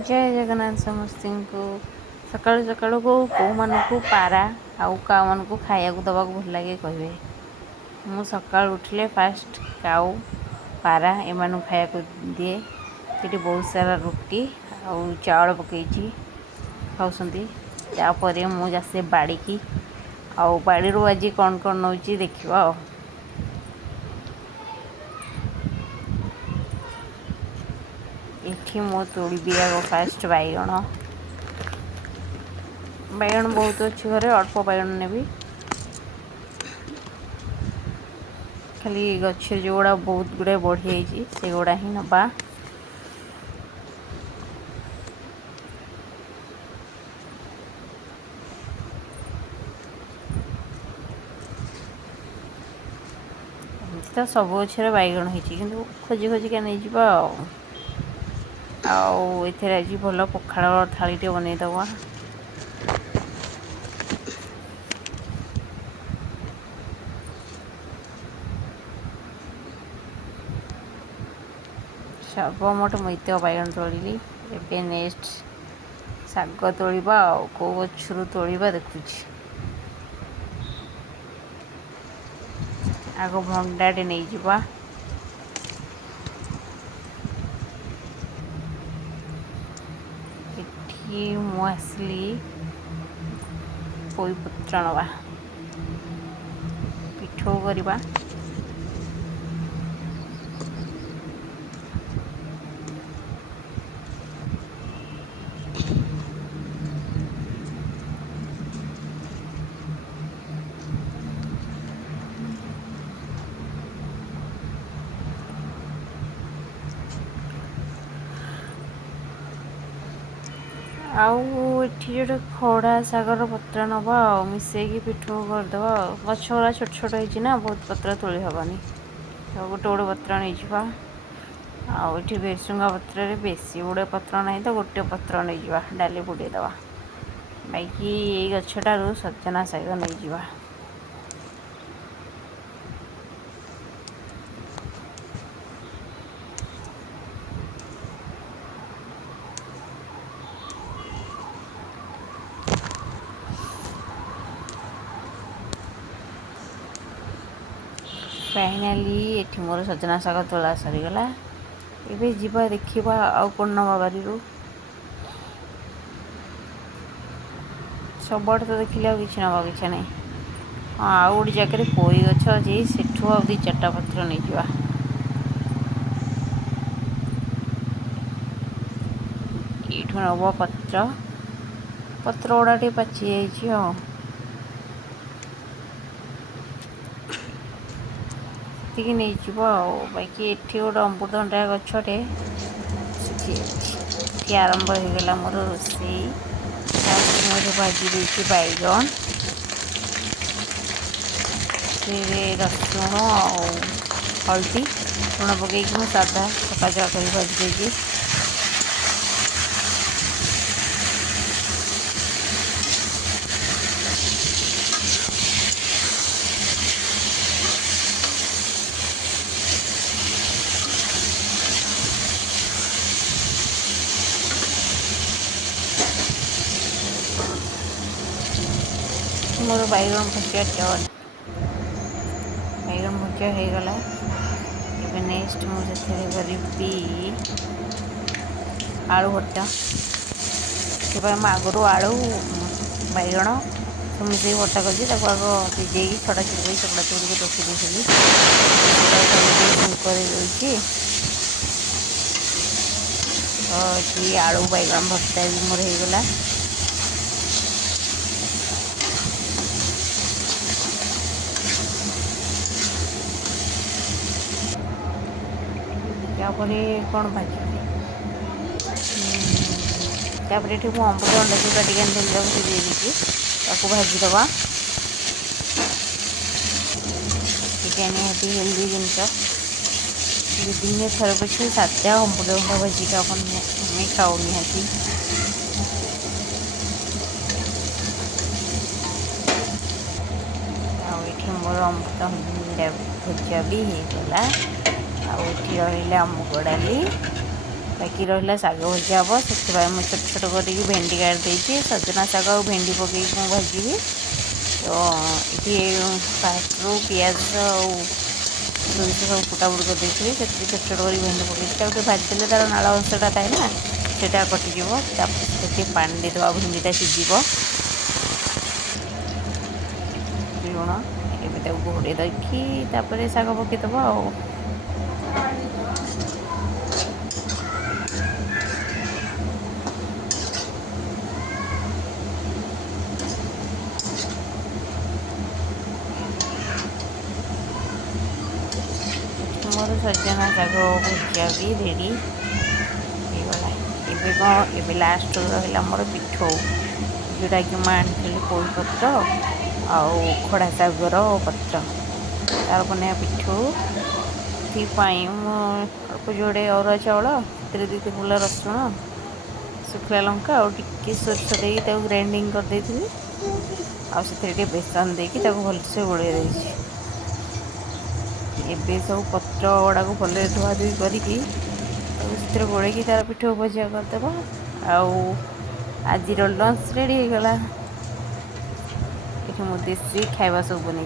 जय जगन्नाथ समस्त को सकाळु सकाळु को मानक पारा आउ काऊ मानक खाया दबा भल लगे कहे मु सका उठिले फास्ट काऊ पारा एम खाया दिए ये बहुत सारा रुटी आउ चावल पकई खाऊपर मुझे बाड़ी की आउ बाड़ी आज कौन कौन नौ देखा ये मो तोड़ी आग फास्ट बैगण बैगण बहुत अच्छी घरे अल्प बैगण ने खाली गच्छे जो गुड़ा बहुत गुड़े बढ़ी से गुड़ा ही नबा तो सब गचर बैगण हो खोजी खोजी क्या नहीं जा आज भल पखाड़ थाली टे बनईदबा सर्वमोट मैत बैगण तोड़ी एवं नेक्स्ट शाग तोड़ा कौ गचर तोड़ा देखुँ आग भंडाटे नहीं जावा मु आसली पोई पत्र नवा पिठो करवा आठी जो खड़ा सागर पत्र नवा मिसेक पिठू करदे गचरा छोट छोट होना बहुत पत्र तोली हेनी तो गोटे गोटे पत्र नहीं जावा आठी बेसुंगा पत्र बेसी गुड़े पत्र ना तो गोटे पत्र नहीं जावा डाली बुड़ेदवा बाकी ये गछटारू सजना शाग नहीं जावा फाइनाली ये मोर सजना शाग तोला सरीगला एबे जीवा देखा आउ कौन नवा बारी सबुआड़े तो देखिले किसी नवा किसी ना हाँ आउ गोटे जगह पोई गछ अच्छे सेठू आ दी चार्टा पत्र नहीं जावा ये नव पत्र पत्र गुड़ा टे पाची जा ये नहीं बाकी ये गोटे अमृतभंडा गछटे सुखी आरंभ हो गला मोर रोसे भाजी देती बैगन रसुण हल्दी लुण पकई सादा पका कर भाजी देगी मोर बैगन भजा टन बैगन भजा हो गला एवं नेक्स्ट मुझे करी आलू भट्टा से आगुरी आलू बैगण मिसे भट्टा कर आग सीझे छड़ा छुड़ी चकड़ा चुड़ी रखी देती आलू बैगन भट्टा भी मोर होगला कौन भाजी तापर ये मुझे अमृतभंडा जो काटिक आनी सीझे भाजीदबा ये निहाती हेल्दी जिनस दिन थर पछे सादा अमृतभंडा भाजी का खाऊ निहाती मोर अमृतभंडा भजा भी होगला आठी रहा मुग डाली बाकी रहा शाग भजा हम से मुझे छोट छोट कर भेंडी काट देती सजना शाग और भेंडी पकई भाजी तो ये फास्टू पिज सोरिष सब कुटाबुट कर देती छोट छोट कर भेंडी पकई भाजदेले तार नाल अंशटा थाए ना सेटा कटिज पानी देदेवा भेंडीटा सीझ लुण ए घोड़े रखी शाग पकईदब आ मोर सजना शाग भजा भी रेडी होगा ए लास्ट रहा मोर पिठो जोटा कि मैं आनी पोई पत्र आउ खड़ा शागर पत्र तार बना पिठो अल्प जोड़े अरुआ चाउल से दी फूल रसुण शुखला लंका और टिके सोरिष देकी ग्राइंडिंग कर देती आते बेसन देकी भलसे गोल एबे सब पत्र गुड़ा को भले धुआ धुई करके गोड़े तार पिठो भजा करदे आज लंच रेडी हो गला ये देशी खाଇବା सब बन।